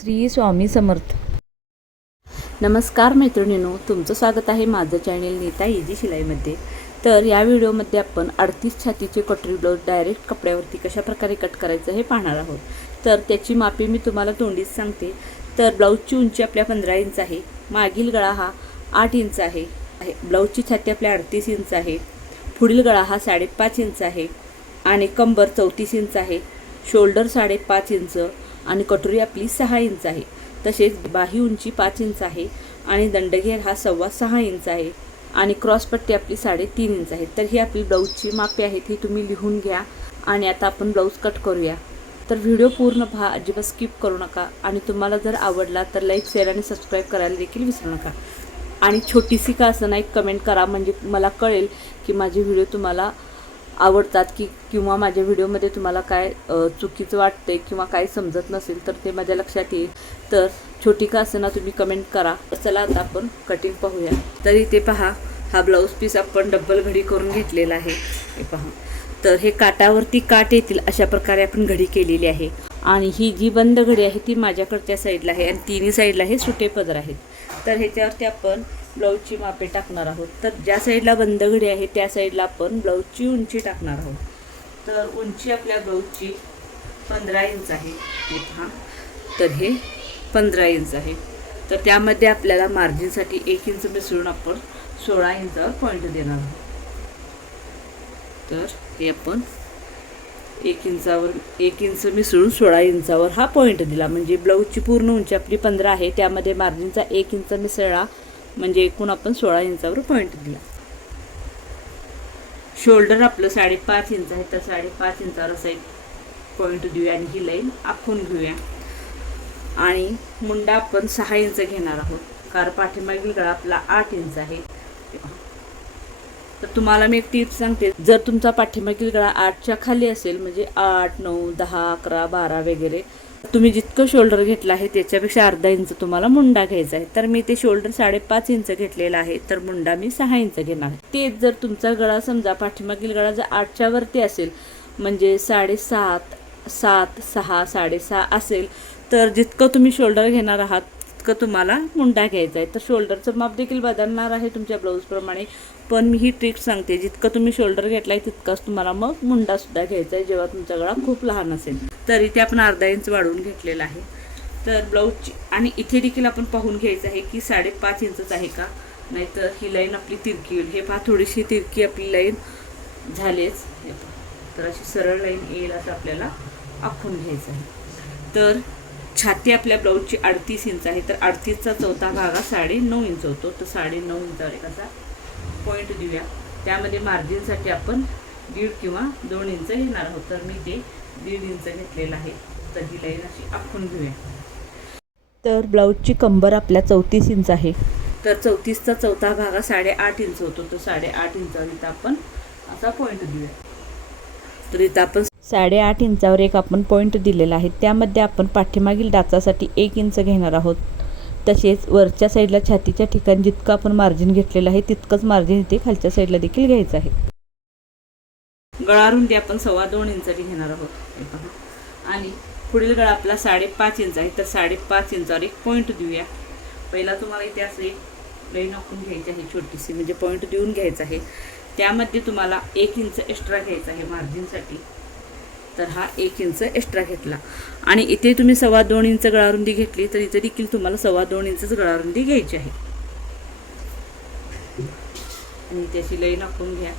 श्री स्वामी समर्थ. नमस्कार मैत्रिणींनो तुमचं स्वागत आहे माझं चॅनेल नेता इजी शिलाईमध्ये. तर या व्हिडिओमध्ये आपण अडतीस छातीचे कटोरी ब्लाऊज डायरेक्ट कपड्यावरती कशा प्रकारे कट करायचं हे पाहणार आहोत. तर त्याची मापी मी तुम्हाला तोंडीच सांगते. तर ब्लाऊजची उंची आपल्या पंधरा इंच आहे. मागील गळा हा आठ इंच आहे. आहे. ब्लाऊजची छाती आपल्या अडतीस इंच आहे. पुढील गळा हा साडेपाच इंच आहे. आणि कंबर चौतीस इंच आहे. शोल्डर साडेपाच इंच आणि कटोरी आपली सहा इंच आहे. तसेच बाही उंची पाच इंच आहे आणि दंडघेर हा सव्वा सहा इंच आहे. आणि क्रॉसपट्टी आपली साडेतीन इंच आहे. तर ही आपली ब्लाऊजची मापे आहेत ही तुम्ही लिहून घ्या आणि आता आपण ब्लाऊज कट करूया. तर व्हिडिओ पूर्ण पहा अजिबात स्किप करू नका आणि तुम्हाला जर आवडला तर लाईक शेअर आणि सबस्क्राईब करायला देखील विसरू नका. आणि छोटीशी का असं एक कमेंट करा म्हणजे मला कळेल की माझे व्हिडिओ तुम्हाला आवडतात की किंवा माझ्या व्हिडिओमध्ये तुम्हाला काय चुकीचं वाटते किंवा काय समजत नसेल तर ते माझ्या लक्षात येईल. तर छोटी का असं तुम्ही कमेंट करा. चला आता आपण कटिंग पाहूया. तर इथे पहा हा ब्लाऊज पीस आपण डब्बल घडी करून घेतलेला आहे. हे पहा. तर हे काटावरती काट येतील अशा प्रकारे आपण घडी केलेली आहे. आणि ही जी बंद घडी आहे ती माझ्याकडच्या साईडला आहे आणि तिन्ही साईडला हे सुटे पदर आहेत. तर ह्याच्यावरती आपण ब्लाऊजची मापे टाकणार आहोत. तर ज्या साईडला बंद घडी आहे त्या साईडला आपण ब्लाऊजची उंची टाकणार आहोत. तर उंची आपल्या ब्लाऊजची पंधरा इंच आहे. हां. तर हे पंधरा इंच आहे. तर त्यामध्ये आपल्याला मार्जिनसाठी एक इंच मिसळून आपण सोळा इंचावर पॉईंट देणार आहोत. तर हे आपण एक इंचावर एक इंच मिसळून सोळा इंचावर हा पॉईंट दिला. म्हणजे ब्लाऊजची पूर्ण उंची आपली पंधरा आहे. त्यामध्ये मार्जिनचा एक इंच मिसळला म्हणजे एकूण आपण सोळा इंचावर पॉईंट दिला. शोल्डर आपलं साडेपाच इंच आहे तर साडेपाच इंचावर असं एक पॉईंट देऊया आणि ही लाईन आखून घेऊया. आणि मुंडा आपण सहा इंच घेणार आहोत. कारण पाठीमागील गळा आपला आठ इंच आहे. तर तुम्हाला मी एक टिप्स सांगते. जर तुमचा पाठीमागील गळा आठच्या खाली असेल म्हणजे आठ नऊ दहा अकरा बारा वगैरे तुम्ही जितकं शोल्डर घेतलं आहे त्याच्यापेक्षा अर्धा इंच तुम्हाला मुंडा घ्यायचा आहे. तर मी ते शोल्डर साडेपाच इंच घेतलेला आहे तर मुंडा मी सहा इंच घेणार आहे. तेच जर तुमचा गळा समजा पाठीमागील गळा जर आठच्या वरती असेल म्हणजे साडेसात सात सहा साडेसहा असेल तर जितकं तुम्ही शोल्डर घेणार आहात तितकं तुम्हाला मुंडा घ्यायचा आहे. तर शोल्डरचं माप देखील बदलणार आहे तुमच्या ब्लाऊजप्रमाणे पण मी ही ट्रिक सांगते जितकं तुम्ही शोल्डर घेतला आहे तितकाच तुम्हाला मग मुंडासुद्धा घ्यायचा आहे जेव्हा तुमचा गळा खूप लहान असेल. तर इथे आपण अर्धा इंच वाढवून घेतलेला आहे. तर ब्लाऊजची आणि इथे देखील आपण पाहून घ्यायचं आहे की साडेपाच इंचच आहे का? नाहीतर ही लाईन आपली तिरकी होईल. हे पहा थोडीशी तिरकी आपली लाईन झालीच. तर अशी सरळ लाईन येईल असं आपल्याला आखून घ्यायचं आहे. तर छाती आपल्या ब्लाऊजची अडतीस इंच आहे तर अडतीसचा चौथा भाग हा साडे नऊ इंच होतो. तर साडे नऊ इंचावर एक असा पॉईंट देऊया. त्यामध्ये मार्जिनसाठी आपण दीड किंवा दोन इंच घेणार आहोत. तर मी ते दीड इंच घेतलेलं आहे. तर ही लाईन अशी आखून घेऊया. तर ब्लाऊजची कंबर आपल्या चौतीस इंच आहे. तर चौतीसचा चौथा भाग हा साडेआठ इंच होतो. तो साडेआठ इंचावर इथं आपण असा पॉईंट देऊया. तर इथं आपण साडेआठ इंचावर एक आपण पॉईंट दिलेला आहे. त्यामध्ये आपण पाठीमागील डाचासाठी एक इंच घेणार आहोत. तसेच वरच्या साईडला छातीच्या ठिकाणी जितकं आपण मार्जिन घेतलेलं आहे तितकंच मार्जिन इथे खालच्या साईडला देखील घ्यायचं आहे. गळारुंदी आपण सव्वा दोन इंचाची घेणार आहोत. आणि पुढील गळा आपला साडेपाच इंच आहे. तर साडेपाच इंचावर एक पॉईंट देऊया. पहिला तुम्हाला इथे असं एक लाईन आखून घ्यायची आहे छोटीशी. म्हणजे पॉईंट देऊन घ्यायचा आहे. त्यामध्ये तुम्हाला एक इंच एक्स्ट्रा घ्यायचा आहे मार्जिनसाठी तर हा एक इंच एक्स्ट्रा घेतला. आणि इथे तुम्ही सव्वा दोन इंच गळारुंदी घेतली तर इथे देखील तुम्हाला सव्वा दोन इंचच गळारुंदी घ्यायची आहे. आणि त्याची लई आखून घ्या.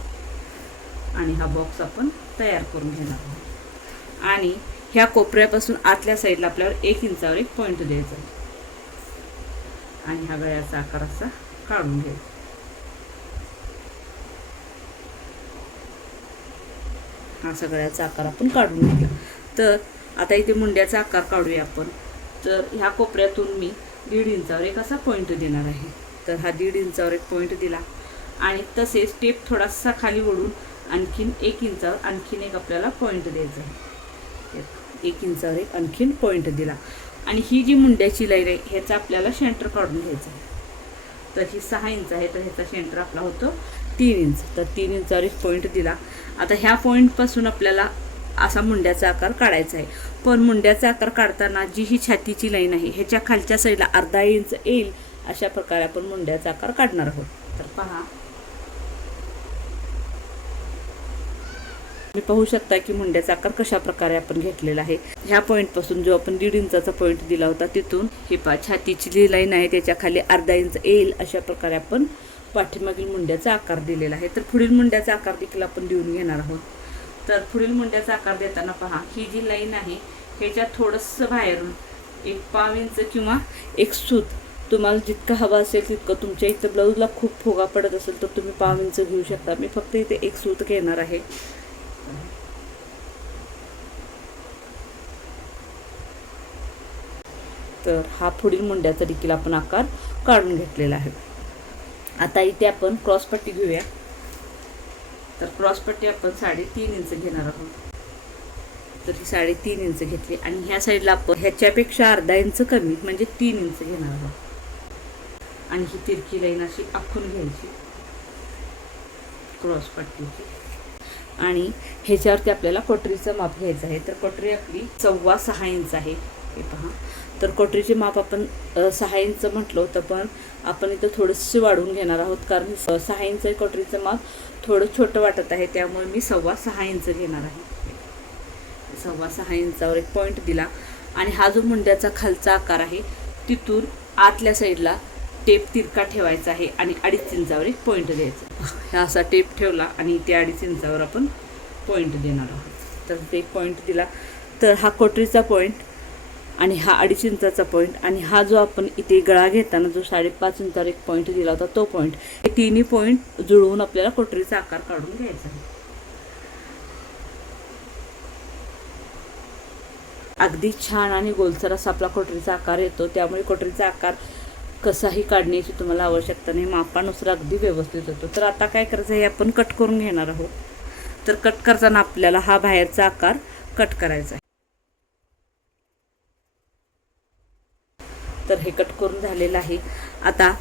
आणि हा बॉक्स आपण तयार करून घेणार आहोत. आणि ह्या कोपऱ्यापासून आतल्या साईडला आपल्यावर एक इंचावर एक पॉईंट द्यायचा आणि हा गळ्याचा आकार असा काढून घ्यायचा हा सगळ्याचा आकार आपण काढून घेतला तर आता इथे मुंड्याचा आकार काढूया आपण. तर ह्या कोपऱ्यातून मी दीड इंचावर एक असा पॉईंट देणार आहे. तर हा दीड इंचावर एक पॉईंट दिला. आणि तसेच टेप थोडासा खाली ओढून आणखीन एक इंचावर आणखीन एक आपल्याला पॉईंट द्यायचा आहे. एक- इंचावर एक आणखीन पॉईंट दिला. आणि ही जी मुंड्याची लाईन आहे ह्याचा आपल्याला सेंटर काढून घ्यायचा आहे. तर ही सहा इंच आहे तर ह्याचा सेंटर आपला होतो तीन इंच. तर तीन इंचावर एक पॉईंट दिला. आता ह्या पॉईंटपासून आपल्याला असा मुंड्याचा आकार काढायचा आहे. पण मुंड्याचा आकार काढताना जी ही छातीची लाईन आहे ह्याच्या खालच्या साईडला अर्धा इंच येईल अशा प्रकारे आपण मुंड्याचा आकार काढणार आहोत. तर पहा. मी पाहू शकता की मुंड्याचा आकार कशा प्रकारे आपण घेतलेला आहे. ह्या पॉईंटपासून जो आपण दीड इंचाचा पॉईंट दिला होता तिथून हे पा छातीची जी लाईन आहे त्याच्याखाली अर्धा इंच येईल अशा प्रकारे आपण पाठीमागील मुंड्याचा आकार दिलेला आहे. तर पुढील मुंड्याचा आकार देखील आपण देऊन घेणार आहोत. तर पुढील मुंड्याचा आकार देताना पहा ही जी लाईन आहे ह्याच्या थोडंसं बाहेरून एक पाव इंच किंवा एक सूत तुम्हाला जितकं हवं असेल तितकं तुमच्या इथं ब्लाऊजला खूप फोगा पडत असेल तर तुम्ही पाव इंच घेऊ शकता. मी फक्त इथे एक सूत घेणार आहे. तर हा पुढील मुंड्याचा देखील आपण आकार काढून घेतलेला आहे. आता इथे आपण क्रॉसपट्टी घेऊया. तर क्रॉसपट्टी आपण साडेतीन इंच घेणार आहोत. तर ही साडेतीन इंच घेतली आणि ह्या साईडला आपण ह्याच्यापेक्षा अर्धा इंच कमी म्हणजे तीन इंच घेणार आहोत. आणि ही तिरकी लाईन अशी आखून घ्यायची. क्रॉसपट्टीची आणि ह्याच्यावरती आपल्याला कोटरीचं माप घ्यायचं आहे. तर कोटरी आपली सव्वा सहा इंच आहे. हे पहा. तर कोटरीचे माप आपण सहा इंच म्हटलं होतं पण आपण इथं थोडंसं वाढवून घेणार आहोत कारण स- सहा इंच कोटरीचं माप थोडं छोटं वाटत आहे त्यामुळे मी सव्वा सहा इंच घेणार आहे. सव्वा सहा इंचावर एक पॉईंट दिला. आणि हा जो मुंड्याचा खालचा आकार आहे तिथून आतल्या साईडला टेप तिरका ठेवायचा आहे आणि अडीच इंचावर एक पॉईंट द्यायचा हा असा टेप ठेवला आणि त्या अडीच इंचावर आपण पॉईंट देणार आहोत. तर ते पॉईंट दिला. तर हा कोटरीचा पॉईंट आणि हा अडीच इंचाचा पॉईंट आणि हा जो आपण इथे गळा घेताना जो साडेपाच इंचावर एक पॉईंट दिला होता तो पॉईंट हे तिन्ही पॉईंट जुळवून आपल्याला कोटरीचा आकार काढून घ्यायचा आहे. अगदी छान आणि गोलसर असा आपला कोटरीचा आकार येतो. त्यामुळे कोटरीचा आकार कसाही काढण्याची तुम्हाला आवश्यकता नाही. मापानुसार अगदी व्यवस्थित होतो. तर आता काय करायचं हे आपण कट करून घेणार आहोत. तर कट करताना आपल्याला हा बाहेरचा आकार कट करायचा आहे. तर हे कट करून झालेलं आहे. आता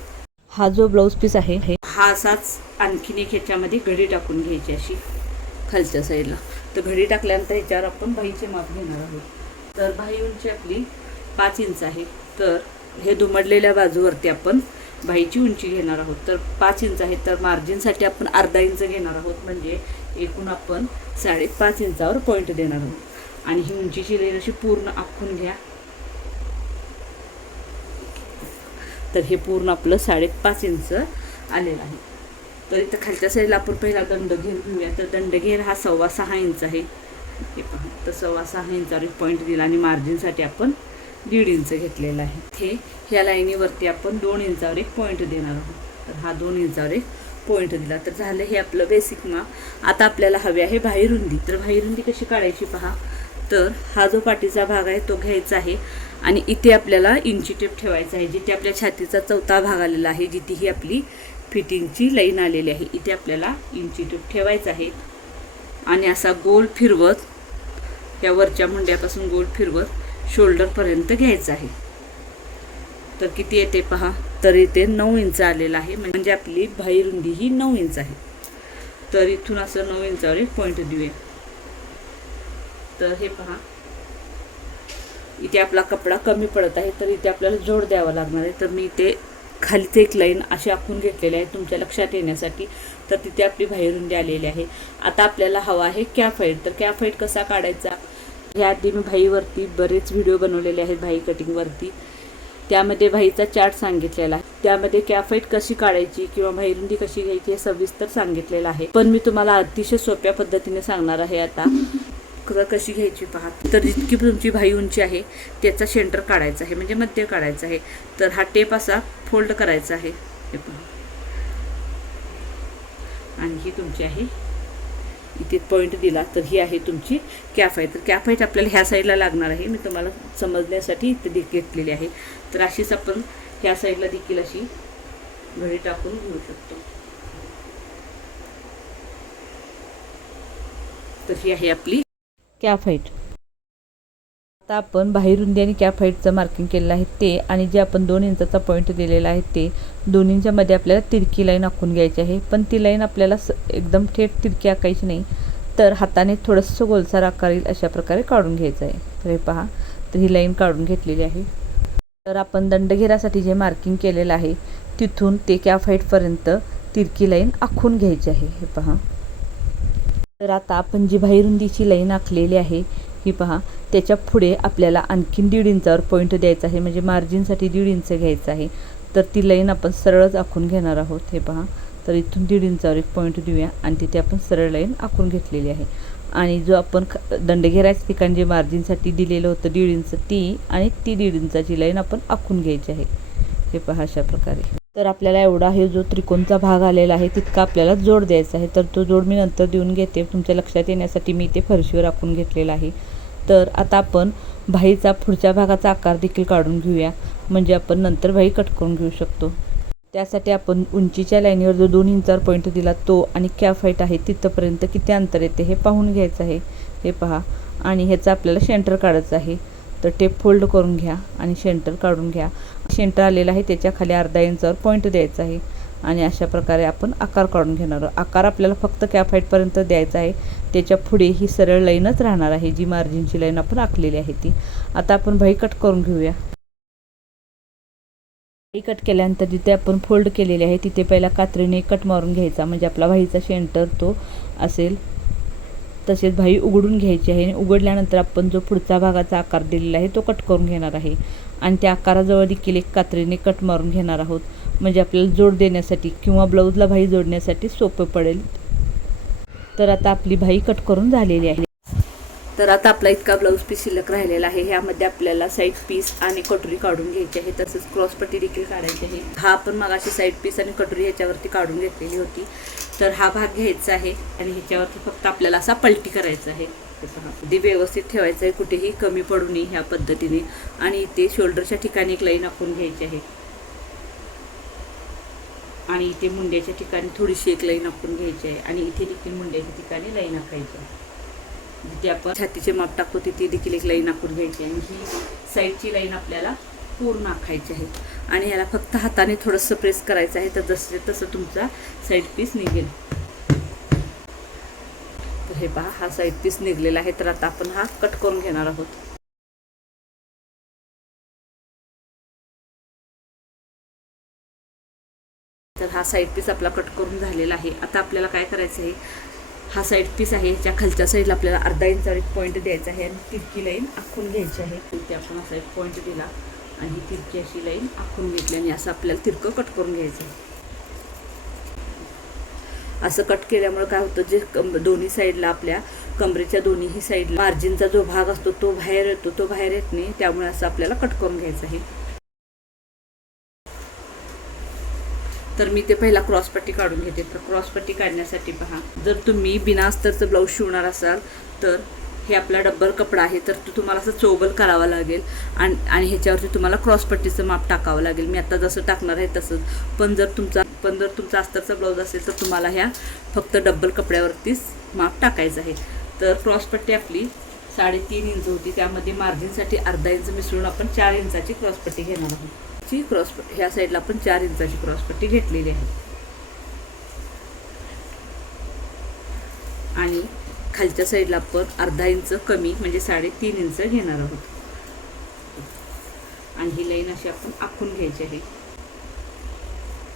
हा जो ब्लाऊज पीस आहे हे हा असाच आणखीन एक ह्याच्यामध्ये घडी टाकून घ्यायची अशी खालच्या साईडला. तर घडी टाकल्यानंतर ह्याच्यावर आपण बाईचे माप घेणार आहोत. तर बाई उंची आपली पाच इंच आहे. तर हे दुमडलेल्या बाजूवरती आपण बाईची उंची घेणार आहोत. तर पाच इंच आहे तर मार्जिनसाठी आपण अर्धा इंच घेणार आहोत. म्हणजे एकूण आपण साडेपाच इंचावर पॉईंट देणार आहोत. आणि ही उंचीची लेन अशी पूर्ण आखून घ्या. तर हे पूर्ण आपलं साडेपाच इंच आलेलं आहे. तर इथं खालच्या साईडला आपण पहिला दंडघेर घेऊया. तर दंडघेर हा सव्वा सहा इंच आहे. हे पहा तर सव्वा सहा इंचावर एक पॉईंट दिला आणि मार्जिनसाठी आपण दीड इंच घेतलेला आहे. हे ह्या लाईनीवरती आपण दोन इंचावर एक पॉईंट देणार आहोत. तर हा दोन इंचावर एक पॉईंट दिला. तर झालं हे आपलं बेसिक माप. आता आपल्याला हवे आहे बाहेरुंदी. तर बाहेरुंदी कशी काढायची पहा? तर हा जो पाठीचा भाग आहे तो घ्यायचा आहे. आणि इथे आपल्याला इंची टेप ठेवायचं आहे जिथे आपल्या छातीचा चौथा भाग आलेला आहे जिथे ही आपली फिटिंगची लाईन आलेली आहे इथे आपल्याला इंची टेप ठेवायचं आहे. आणि असा गोल फिरवत या वरच्या मुंड्यापासून गोल फिरवत शोल्डरपर्यंत घ्यायचं आहे. तर किती येते पहा? तर इथे नऊ इंच आलेला आहे म्हणजे आपली बाही रुंदी ही नऊ इंच आहे. तर इथून असं नऊ इंचावर एक पॉईंट देऊया. तर हे पहा इथे आपला कपडा कमी पडत आहे तर इथे आपल्याला जोड द्यावा लागणार आहे. तर मी इथे खालीच एक लाईन अशी आखून घेतलेली आहे तुमच्या लक्षात येण्यासाठी. तर तिथे आपली बाहेरुंदी आलेली आहे. आता आपल्याला हवा आहे कॅफाईट तर कॅफाईट कसा काढायचा? याआधी मी भाईवरती बरेच व्हिडिओ बनवलेले आहेत भाई कटिंगवरती. त्यामध्ये भाईचा चार्ट सांगितलेला आहे. त्यामध्ये कॅफाईट कशी काढायची किंवा भाईरुंदी कशी घ्यायची हे सविस्तर सांगितलेलं आहे. पण मी तुम्हाला अतिशय सोप्या पद्धतीने सांगणार आहे आता. क- कशी घ्यायची पहा तर जितकी तुमची भाई उंची आहे त्याचा सेंटर काढायचा आहे म्हणजे मध्य काढायचा आहे. तर हा टेप असा फोल्ड करायचा आहे. हे पहा. आणि ही तुमची आहे. इथे पॉईंट दिला तर ही आहे तुमची कॅफ आहे. तर कॅफ हाईट आपल्याला ह्या साईडला लागणार आहे. मी तुम्हाला समजण्यासाठी इथे घेतलेली आहे. तर अशीच आपण ह्या साईडला देखील अशी घडी टाकून घेऊ शकतो. तर ही आहे आपली कॅफाईट आता आपण बाहेरुंदी आणि कॅफाईटचं मार्किंग केलेलं आहे ते आणि जे आपण दोन इंचाचा पॉईंट दिलेला आहे ते दोन्हींच्या मध्ये आपल्याला तिरकी लाईन आखून घ्यायची आहे. पण ती लाईन आपल्याला स एकदम थेट तिरकी आखायची नाही. तर हाताने थोडंसं गोलसार आकार येईल अशा प्रकारे काढून घ्यायचं आहे. तर हे पहा तर ही लाईन काढून घेतलेली आहे. तर आपण दंडघेरासाठी जे मार्किंग केलेलं आहे तिथून ते कॅफ हाईटपर्यंत तिरकी लाईन आखून घ्यायची आहे. हे पहा. तर आता आपण जी बाहेरुंदीची लाईन आखलेली आहे ही पहा. त्याच्या पुढे आपल्याला आणखीन दीड इंचावर पॉईंट द्यायचा आहे म्हणजे मार्जिनसाठी दीड इंच घ्यायचं आहे. तर ती लाईन आपण सरळच आखून घेणार आहोत हे पहा. तर इथून दीड इंचावर एक पॉईंट देऊया आणि तिथे आपण सरळ लाईन आखून घेतलेली आहे. आणि जो आपण ख दंडघेराच्या ठिकाण जे मार्जिनसाठी दिलेलं होतं दीड इंच ती आणि ती दीड इंचाची लाईन आपण आखून घ्यायची आहे. हे पहा अशा प्रकारे. तर आपल्याला एवढा हे जो त्रिकोणचा भाग आलेला आहे तितका आपल्याला जोड द्यायचा आहे. तर तो जोड मी नंतर देऊन घेते. तुमच्या लक्षात येण्यासाठी मी ते फरशीवर आखून घेतलेला आहे. तर आता आपण भाईचा पुढच्या भागाचा आकार देखील काढून घेऊया. म्हणजे आपण नंतर भाई कट करून घेऊ शकतो. त्यासाठी आपण उंचीच्या लाईनीवर जो दोन इंचावर पॉईंट दिला तो आणि कॅफ हाईट आहे तिथंपर्यंत किती अंतर येते हे पाहून घ्यायचं आहे. हे पहा. आणि ह्याचं आपल्याला सेंटर काढायचं आहे. तर टेप फोल्ड करून घ्या आणि शेंटर काढून घ्या. शेंटर आलेलं आहे त्याच्याखाली अर्धा इंचावर पॉईंट द्यायचा आहे. आणि अशा प्रकारे आपण आकार काढून घेणार आहोत. आकार आपल्याला फक्त कॅप हाईटपर्यंत द्यायचा आहे. त्याच्या पुढे ही सरळ लाईनच राहणार आहे जी मार्जिनची लाईन आपण आखलेली आहे ती. आता आपण भाई कट करून घेऊया. भाई कट केल्यानंतर जिथे आपण फोल्ड केलेले आहे तिथे पहिला कात्रीने कट मारून घ्यायचा. म्हणजे आपला भाईचा शेंटर तो असेल. तसेच भाई उघडून घ्यायची आहे आणि उघडल्यानंतर आपण जो पुढचा भागाचा आकार दिलेला आहे तो कट करून घेणार आहे. आणि त्या आकाराजवळ देखील एक कात्रीने कट मारून घेणार आहोत. म्हणजे आपल्याला जोड देण्यासाठी किंवा ब्लाऊजला भाई जोडण्यासाठी सोपं पडेल. तर आता आपली भाई कट करून झालेली आहे. तर आता आपला इतका ब्लाऊज पीस शिल्लक राहिलेला आहे. ह्यामध्ये आपल्याला साईड पीस आणि कटोरी काढून घ्यायची आहे. तसंच क्रॉसपट्टी देखील काढायची आहे. हा आपण मगाशी साईड पीस आणि कटोरी ह्याच्यावरती काढून घेतलेली होती. तर हा भाग घ्यायचा आहे आणि ह्याच्यावरती फक्त आपल्याला असा पलटी करायचा आहे. हे अगदी व्यवस्थित ठेवायचं आहे कुठेही कमी पडू नये ह्या पद्धतीने. आणि इथे शोल्डरच्या ठिकाणी एक लाईन आखून घ्यायची आहे. आणि इथे मुंड्याच्या ठिकाणी थोडीशी एक लाईन आखून घ्यायची आहे. आणि इथे देखील मुंड्याच्या ठिकाणी लाईन आखायची आहे. जिथे आपण छातीचे माप टाकतो तिथे देखील एक लाईन आखून घ्यायची आहे. आणि ही साईडची लाईन आपल्याला पूर्ण आखायचे आहे आणि याला फक्त हाताने थोडंसं प्रेस करायचं आहे तर जसं तसं तुमचा साईड पीस निघेल. तर हे पहा हा साईड पीस निघलेला आहे. तर आता आपण हा कट करून घेणार आहोत. तर हा साईड पीस आपला कट करून झालेला आहे. आता आपल्याला काय करायचं आहे? हा साईड पीस आहे ह्याच्या खालच्या साईडला आपल्याला अर्धा इंचावर एक पॉईंट द्यायचा आहे आणि तिरकी लाईन आखून घ्यायची आहे. तिथे आपण असा एक पॉईंट दिला. आणि तिरकी अशी लाईन आखून घेतली आणि असं आपल्याला तिरकं कट करून घ्यायचं. आहे असं कट केल्यामुळे काय होतं जे कम दोन्ही साईडला आपल्या कमरेच्या दोन्हीही साईडला मार्जिनचा जो भाग असतो तो बाहेर येतो तो बाहेर येत नाही. त्यामुळे असं आपल्याला कट करून घ्यायचं आहे. तर मी ते पहिला क्रॉसपट्टी काढून घेते. तर क्रॉसपट्टी काढण्यासाठी पहा जर तुम्ही बिना अस्तरचं ब्लाऊज शिवणार असाल तर हे आपला डब्बल कपडा आहे तर तो तुम्हाला असं चोबल करावा लागेल. आणि आणि ह्याच्यावरती तुम्हाला क्रॉसपट्टीचं माप टाकावं लागेल. मी आता जसं टाकणार आहे तसंच. पण जर तुमचा पण जर तुमचा अस्तरचा ब्लाऊज असेल तर तुम्हाला ह्या फक्त डब्बल कपड्यावरतीच माप टाकायचं आहे. तर क्रॉसपट्टी आपली साडेतीन इंच होती. त्यामध्ये मार्जिनसाठी अर्धा इंच मिसळून आपण चार इंचाची क्रॉसपट्टी घेणार आहोत. ची क्रॉसपट्टी ह्या साईडला आपण चार इंचाची क्रॉसपट्टी घेतलेली आहे. आणि खालच्या साईडला आपण अर्धा इंच कमी म्हणजे साडेतीन इंच घेणार आहोत. आणि ही लाईन अशी आपण आखून घ्यायची आहे.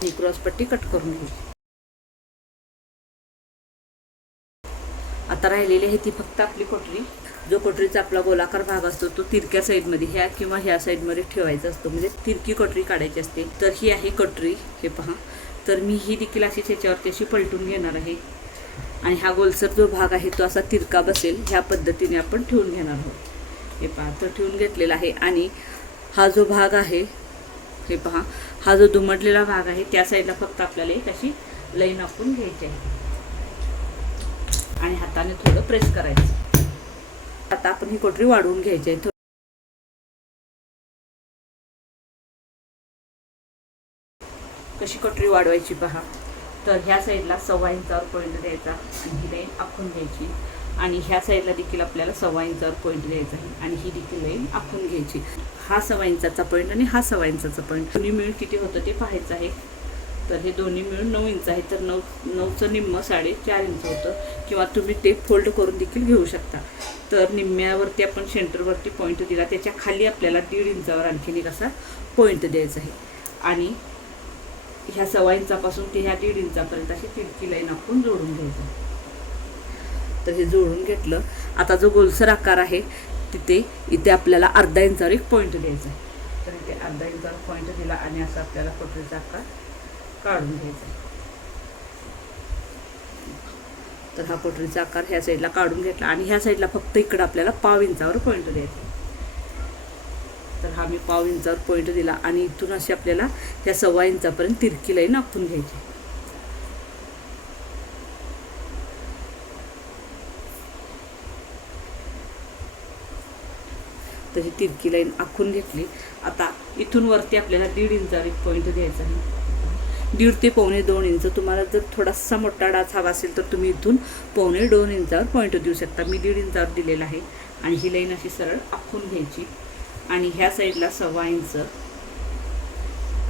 ही क्रॉसपट्टी कट करून घ्यायची. आता राहिलेली आहे ती फक्त आपली कोटरी जो कोटरीचा आपला गोलाकार भाग असतो तो तिरक्या साईडमध्ये ह्या किंवा ह्या साईडमध्ये ठेवायचा असतो. म्हणजे तिरकी कटरी काढायची असते. तर ही आहे कटरी हे पहा. तर मी ही देखील अशी त्याच्यावरती अशी पलटून घेणार आहे. आणि हा गोलसर जो भाग आहे तो असा तिरका बसेल ह्या पद्धतीने आपण ठेवून घेणार आहोत. हे पहा तो ठेवून घेतलेला आहे आणि हा जो भाग आहे हे पहा हा जो दुमडलेला भाग आहे त्या साईडला फक्त आपल्याला एक अशी लाईन आपण घ्यायची आहे. आणि हाताने थोडं प्रेस करायचं. आता आपण ही कोटरी वाढवून घ्यायची आहे. कशी कोटरी वाढवायची पहा. तर ह्या साईडला सव्वा इंचावर पॉईंट द्यायचा आणि ही लाईन आखून घ्यायची. आणि ह्या साईडला देखील आपल्याला सव्वा इंचावर पॉईंट द्यायचा आहे. आणि ही देखील लाईन आखून घ्यायची. हा सव्वा इंचाचा पॉईंट आणि हा सव्वा इंचाचा पॉईंट दोन्ही मिळून किती होतं ते पाहायचं आहे. तर हे दोन्ही मिळून नऊ इंच आहे. तर नऊ नऊचं निम्म साडेचार इंच होतं. किंवा तुम्ही टेप फोल्ड करून देखील घेऊ शकता. तर निम्म्यावरती आपण सेंटरवरती पॉईंट दिला. त्याच्याखाली आपल्याला दीड इंचावर आणखीन एक असा पॉईंट द्यायचा आहे. आणि ह्या सव्वा इंचापासून ते ह्या दीड इंचापर्यंत अशी तिडकी लाईन आपण जोडून घ्यायचं. तर हे जोडून घेतलं. आता जो गोलसर आकार आहे तिथे इथे आपल्याला अर्धा इंचावर एक पॉईंट द्यायचा आहे. तर इथे अर्धा इंचावर पॉईंट दिला आणि असं आपल्याला कटोरीचा आकार काढून घ्यायचा आहे. तर हा कटोरीचा आकार ह्या साईडला काढून घेतला आणि ह्या साईडला फक्त इकडं आपल्याला पाव इंचावर पॉईंट द्यायचा तर हा मी पाव इंचावर पॉईंट दिला आणि इथून अशी आपल्याला ह्या सव्वा इंचापर्यंत तिरकी लाईन आखून घ्यायची. तशी तिरकी लाईन आखून घेतली. आता इथून वरती आपल्याला दीड इंचावर एक पॉईंट घ्यायचा आहे. दीड ते पावणे दोन इंच तुम्हाला जर थोडासा मोठा डाच हवा असेल तर तुम्ही इथून पावणे दोन इंचावर पॉईंट देऊ शकता. मी दीड इंचावर दिलेला आहे आणि ही लाईन अशी सरळ आखून घ्यायची. आणि ह्या साईडला सव्वा इंच.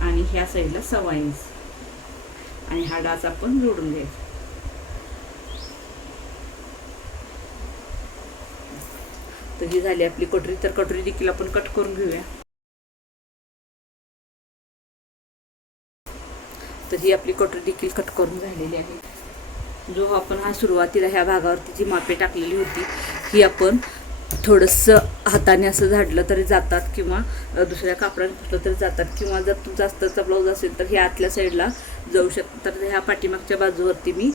आणि ह्या साईडला सव्वा इंच. आणि हा डाच आपण जोडून घ्यायचा. तर ही झाली आपली कटोरी. तर कटोरी देखील आपण कट करून घेऊया. तर ही आपली कटोरी देखील कट करून झालेली आहे. जो आपण हा सुरुवातीला ह्या भागावरती जी मापे टाकलेली होती ही आपण थोडंसं हाताने असं झाडलं तरी जातात किंवा दुसऱ्या कापडाने पुसलं तरी जातात. किंवा जर तुमचा अस्तरचा ब्लाऊज असेल तर हे आतल्या साईडला जाऊ शकतं. तर ह्या पाठीमागच्या बाजूवरती मी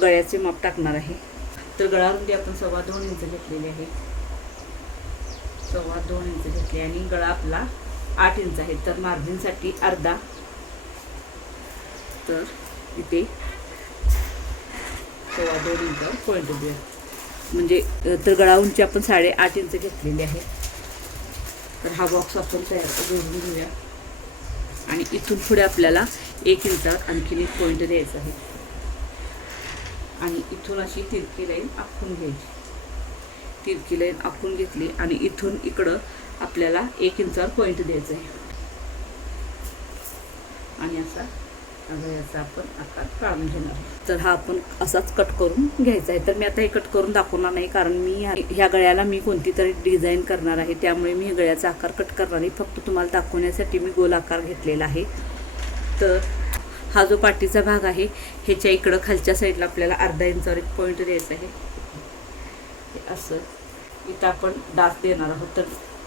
गळ्याचे माप टाकणार आहे. तर गळारुंदी आपण सव्वा दोन इंच घेतलेली आहे. सव्वा दोन इंच घेतले आणि गळा आपला आठ इंच आहे. तर मार्जिनसाठी अर्धा. तर इथे सव्वा दोन इंच पॉईंट देऊया. म्हणजे तर गळा उंची आपण साडे आठ इंच घेतलेली आहे. तर हा बॉक्स आपण तयार जोडून घेऊया. आणि इथून पुढे आपल्याला एक इंचात आणखीन एक पॉईंट द्यायचा आहे. आणि इथून अशी तिरकी लाईन आखून घ्यायची. तिरकी लाईन आखून घेतली आणि इथून इकडं आपल्याला एक इंचावर पॉईंट द्यायचा आहे. आणि असा आता याचा आपण आकार काढून घेणार तर हा आपण असाच कट करून घ्यायचा आहे. तर मी आता हे कट करून दाखवणार नाही कारण मी ह्या- ह्या गळ्याला मी कोणती तरी डिझाईन करणार आहे. त्यामुळे मी गळ्याचा आकार कट करणार नाही. फक्त तुम्हाला दाखवण्यासाठी मी गोल आकार घेतलेला आहे. तर हा जो पाठीचा भाग आहे ह्याच्या इकडं खालच्या साईडला आपल्याला अर्धा इंचावर एक पॉईंट द्यायचा आहे. असं. इथं आपण डास देणार आहोत. तर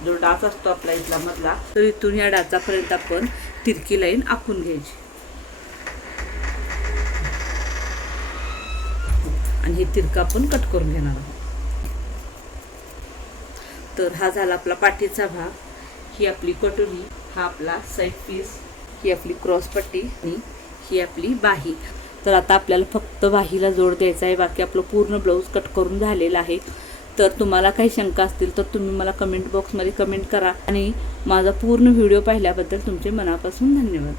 जो डास असतो आपला इथला मधला तर इथून या डाचापर्यंत आपण तिरकी लाईन आखून घ्यायची. आणि हे तिरका आपण कट करून घेणार आहोत. तर हा झाला आपला पाठीचा भाग. ही आपली कटोरी हा आपला साईड पीस ही आपली क्रॉस पट्टी आणि ही आपली बाही. तर आता आपल्याला फक्त बाहीला जोड द्यायचा आहे. बाकी आपलं पूर्ण ब्लाऊज कट करून झालेला आहे. तर तुम्हाला काही शंका असतील तर तुम्ही मला कमेंट बॉक्समध्ये कमेंट करा. आणि माझा पूर्ण व्हिडिओ पाहिल्याबद्दल तुमचे मनापासून धन्यवाद.